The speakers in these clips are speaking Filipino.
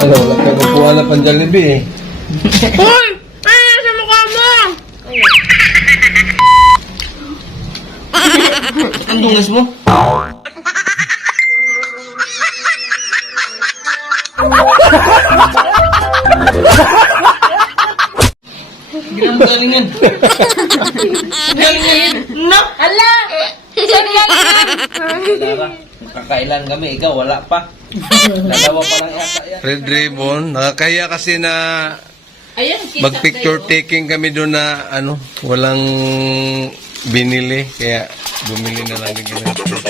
Ano, wala ka kukuha na pang Jollibee eh. Hoy! Ay, sa mukha mo! Ang dungas mo? Galingan. Galingan. No! Ala! Saan galingan? Dara, kakailan kami, ikaw wala pa. Dalawa pa lang yata yan. Red Ribbon, nakakahiya kasi na Ayan, kita mag-picture tayo. taking kami doon na ano, walang binili. Kaya bumili na lang din kami ng picture.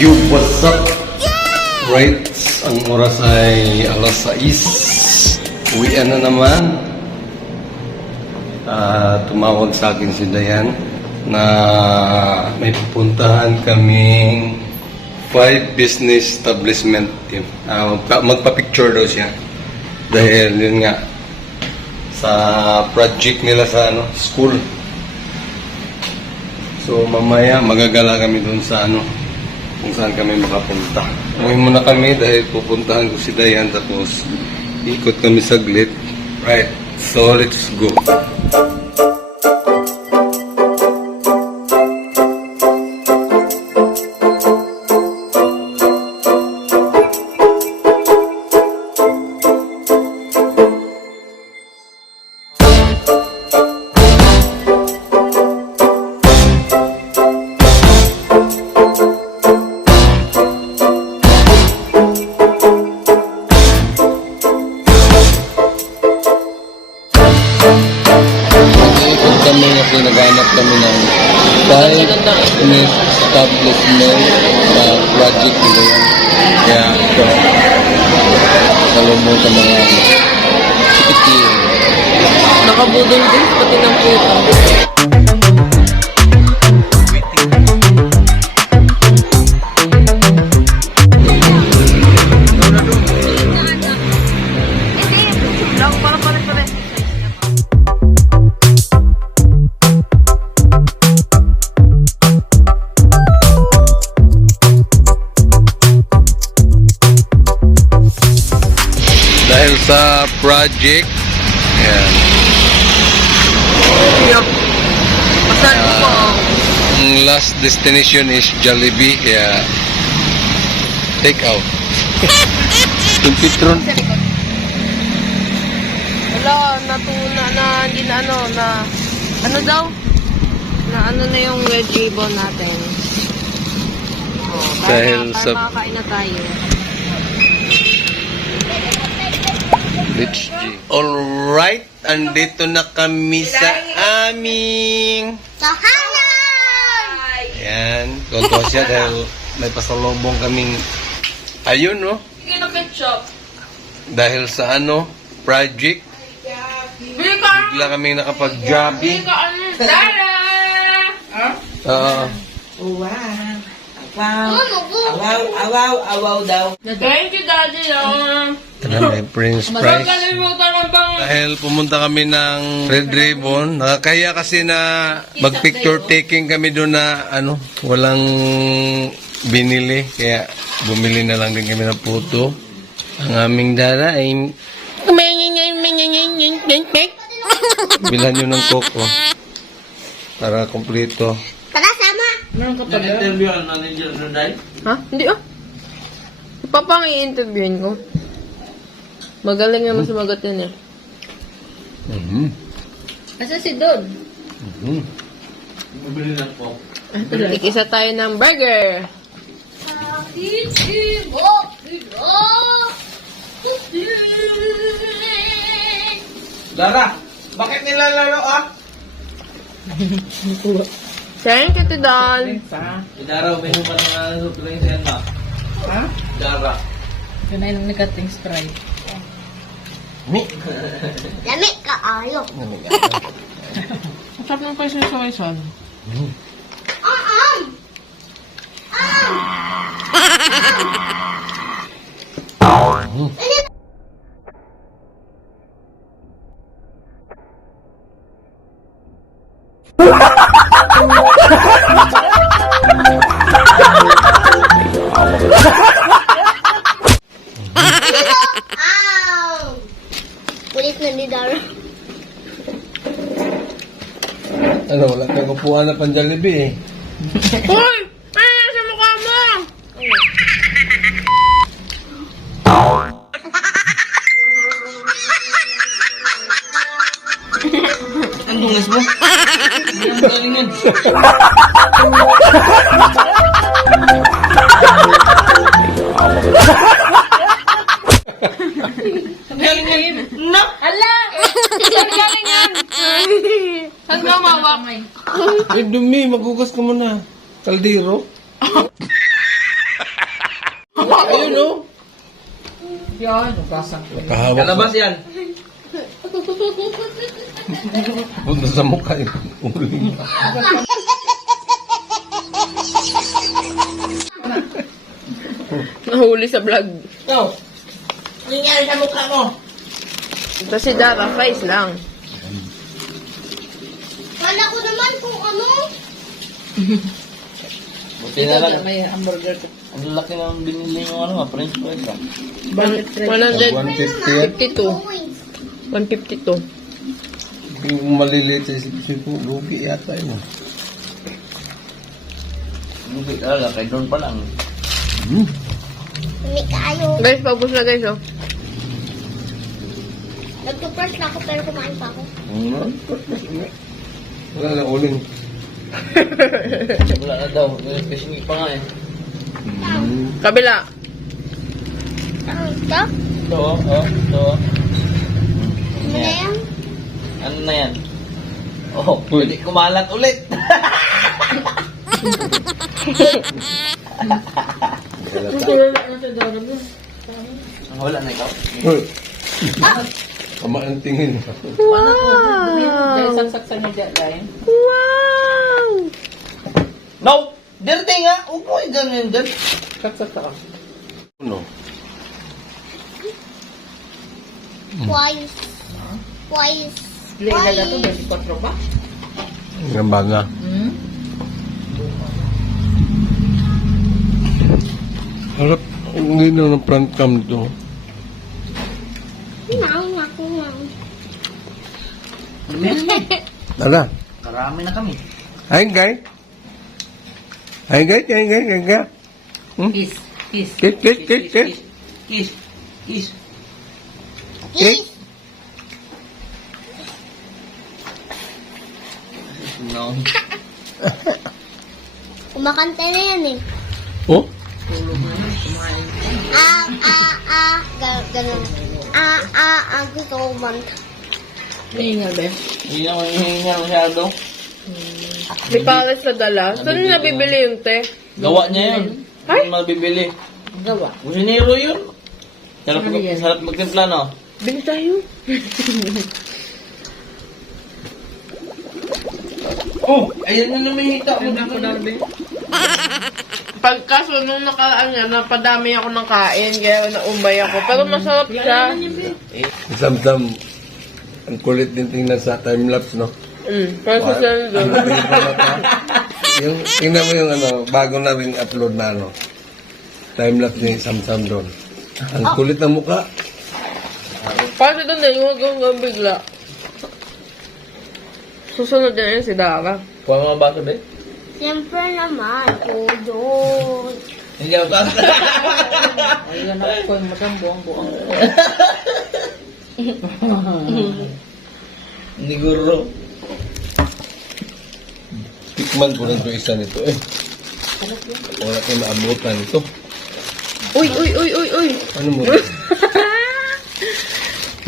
Yo, what's up? Right, ang oras ay alas 6. Uwian na naman. Tumawag sa akin si Dayan na may pupuntahan kaming 5 business establishment team. Magpa-picture daw siya. Dahil yun nga, sa project nila sa school. So mamaya magagala kami dun sa kung saan kami makapunta. Umuwi muna kami dahil pupuntahan ko si Dayan tapos ikot kami saglit. Right, so let's go. Naghanap kami ng 5 business establishment na project nila yan. Kaya ito, salubong sa mga sikit. Nakabudol din, pati ng puto. Dahil sa project, yan. Yup. Masal mo po. Ang last destination is Jollibee, kaya take out. Yung Petron. Wala, natuna na, hindi na ano daw? Na ano na yung red ribbon natin. Oh, Dahil para sa- makakain na tayo. Beach G. Alright, andito na kami sa aming... Ayan, tuwa siya dahil may pasalubong kaming... Ayun, no? Sige na ketchup. Dahil sa project, Bili ka! bigla kaming nakapag-jobby. Bili ka ano? Dara! Oo. Awaw daw. Thank you, Daddy. May Prince Price. Magkalimutan ang bang... Dahil pumunta kami ng Red Ribbon, nakakaya kasi na mag-picture taking kami doon na walang binili. Kaya bumili na lang din kami ng puto. Ang aming dara ay bilhan nyo ng coco para kompleto. Meron ka pa ba? Na-interview ang manager na dahil? Ha? Hindi Ipapang i-interviewin ko. Magaling naman sumagot yan eh. Asa si Dod? Bumili ng coke. Ikisa tayo ng burger. Dara, bakit nilalaro Thank you, Tidal. Dara, uminom pa ng supplement yan na. Ha? Dara. Yun ay nung nakating Sprite. Lamig ka ayo. Ang sarap ng kayo sa waisan. humanap ang Jollibee eh. Hoy! Ay, sa mukha mo! Ang dungas mo. Ang galingan. Ang galingan. No! Ala! Saan galing yan? Saan ka mawak? Eh, dumi, magugas ka muna. Kaldero. Ayun, oh. Yan, nagkasang. Nakahawak Kalabas yan. Punta sa mukha yung uling. Nahuli sa vlog. Ikaw. Ano nangyari sa mukha mo? Ito si Dara, face lang. Kala ko naman kung ano. Buti na lang. May hamburger. Ang laki ng binili yung ano, French fries ba? 152. Coins. 152. Yung maliliit sa isip ko, lugi yata yun. Hindi talaga, kay doon pa lang. Lami kayo. Guys, paubos na guys, oh. Nagtuprush na ako pero kumain pa ako. Wala na uling. Wala na daw, kasi pa nga eh. Kabila. Ito? Ito, ito. Ano na yan? Ano na yan? Oh, pwede kumalat ulit. Wala na ikaw. Uy! Ama ang tingin. Dahil Wow! saksak sa media line. Wow! No! Dirty nga! Huwag mo ganyan dyan. Saksak ka. Ano? Twice. Twice. Leila na to, 24 ba? Gamba na. Hmm? Harap, hindi na ng front cam dito. Naku. Tara. Karami na kami. Hi guys. Hi guys. Kiss. Kiss. Kiss. Kiss. Kiss. Kiss. No. Kumakanta na yan eh. Oh? Ganun. Gusto ko kumanta. Hingal ba? Hindi na mahihinga masyado. May pares sa dala. Saan na nabibili yung te? Gawa niya yun. Ay? Hindi mabibili. Gawa. Kusinero yun. Sarap, Ano yan? sarap magtimpla, no? Bili tayo. Oh! Ayan na lumihita. Tignan ko na rin. Pagkaso nung nakaraan niya, napadami ako ng kain, kaya naumay ako. Pero masarap siya. Samsam. Ang kulit din tingnan sa time-lapse, no? Pero sa sendo. Yung, tingnan mo yung ano, bago na rin upload na ano. Time-lapse ni Samsam doon. Ang kulit ng mukha. Paano doon din, huwag hanggang bigla. Susunod din yun si Dara. Kuha mga baso, be? Siyempre naman. Tudod. Hindi ako kasa. Ayun na ako yung matang buong-buong. Hindi guro. Tikman ko rin ito isa nito eh. Wala ko naabutan ito. Uy! Ano mo?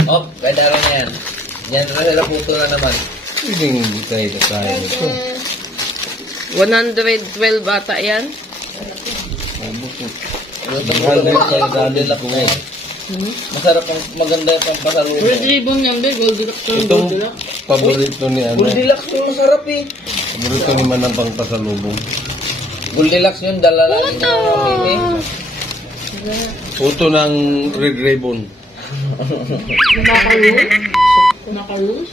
Oh, pwede araw na yan. Yan na sila puto na naman. Pwedeng tayo na tayo nito. 112 ata yan. Golden Locks na yan. Masarap ang maganda yung pampasalubong. Red ribbon yan, be. Goldilocks to. Itong Goldilocks. paborito ni ano. Goldilocks yun, masarap eh. Paborito ni Manang pang pasalubong. Goldilocks yun, dala lang yun. Puto ng red ribbon. Nakalus?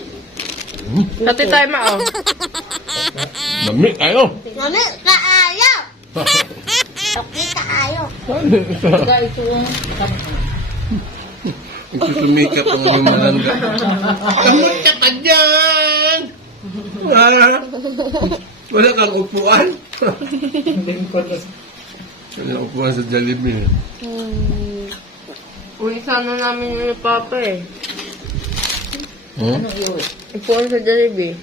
Hati tayo ma, oh. Dami kayo. Mami, kaayo. Okay, kaayo. Kaya ito ang Isusumikat ang yung malangga. Kamot ka pa dyan! Wala kang upuan? Wala upuan sa Jollibee. Uy, sana namin yung ni Papa eh. Hmm? Anong iuwi? Ipuan sa Jollibee.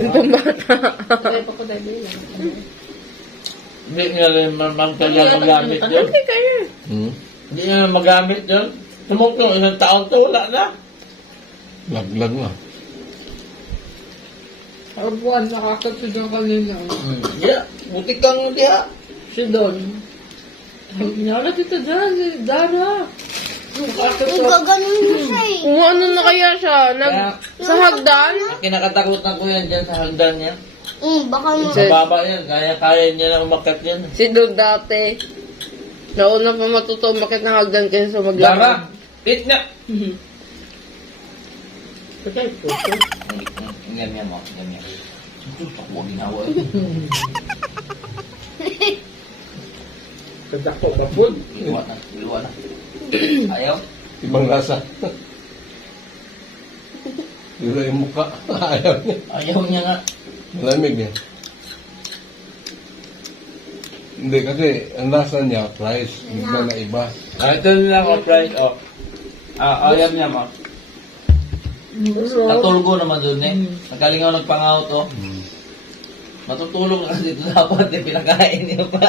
Yung pambata. Sabay pa ko dahil lang. Hindi nga rin kailan magamit yun. Hindi kayo. Hmm? Hindi nga magamit yun. Tumukong isang taon to, wala na. Laglag na. Arbuan, nakakatid ang kanina. Yeah, buti kang diha. Si Don. Nyala dito dyan, si Dara. Gaganon mo siya eh. Kung ano na kaya siya? Sa hagdan? Ang kinakatakutan ko yan dyan sa hagdan niya. Baka mo. Mababa yan, kaya niya na umakyat yan. Si Don dati. Nauna pa matuto umakit ng hagdan kaysa Dara, maglakad. eat na! Patay po. Ngam mo, ngam yan. Ako ang ginawa. Kadako ba po? Iluwa na. Ayaw? Ibang lasa. Dito yung mukha. Ayaw niya. Ayaw niya nga. Malamig niya. Hindi kasi ang lasa niya, price. Iba na iba. Ito nila ako, price. Ayaw niya mo. Natulgo naman dun eh. Nagaling ako nagpangaw to. Matutulog na kasi dito dapat eh. Pinakain niyo pa.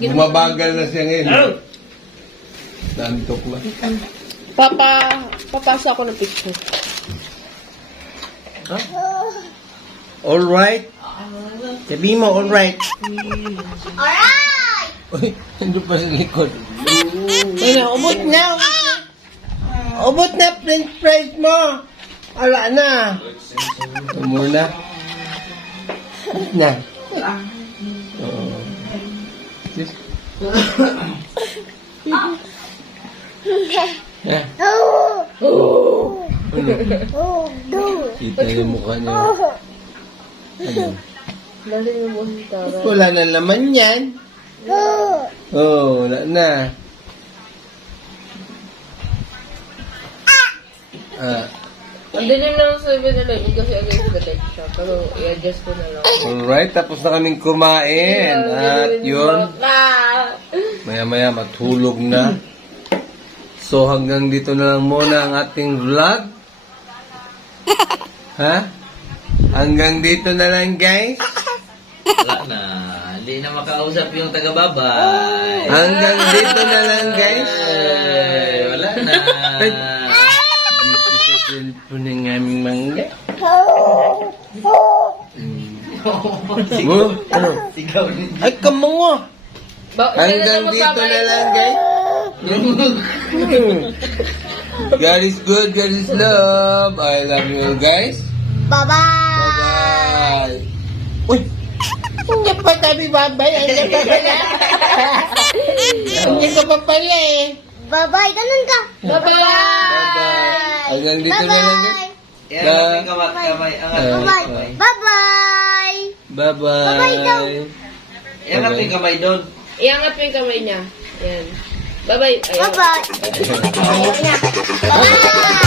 Bumabagal na siya ngayon. Nantok na. Papasa ako ng picture. Alright. Sabi mo, alright. Alright! Uy, hindi pa sa likod. Ayun, umot na. Ubot na french fries mo. Ala na. Muna. Na. Oo. Sis. Yeah. Kita yung mukha niya. Ano? Dali mo mo si Tara. Wala na laman yan. Oh, wala na. Ang dilim na ng 7-Eleven kasi against the light siya. Pero i-adjust ko na lang. Alright, tapos na kaming kumain. At yun, maya-maya matulog na. So hanggang dito na lang muna ang ating vlog. Ha? Hanggang dito na lang, guys. Wala na. Hindi na makausap yung taga-babay. Hanggang dito na lang, guys. Wala na. Dito sa cellphone ng aming mangga. Ano? Sigaw rin. Ay, kamungo. Hanggang dito na lang, guys. God is good, God is love. I love you, guys. Bye-bye! Bye-bye. Uy! Hindi pa tabi babay. Hindi pa pala. Hindi ka pa pala eh. Bye-bye! Ganun ka! Bye-bye. Hanggang dito na lang, guys. Yan, ang kamay. Bye-bye! Bye-bye! Bye-bye daw. Yan ang kamay doon. Iangat mo yung kamay niya. Yan. Bye-bye. Ayaw. Bye-bye! Bye-bye!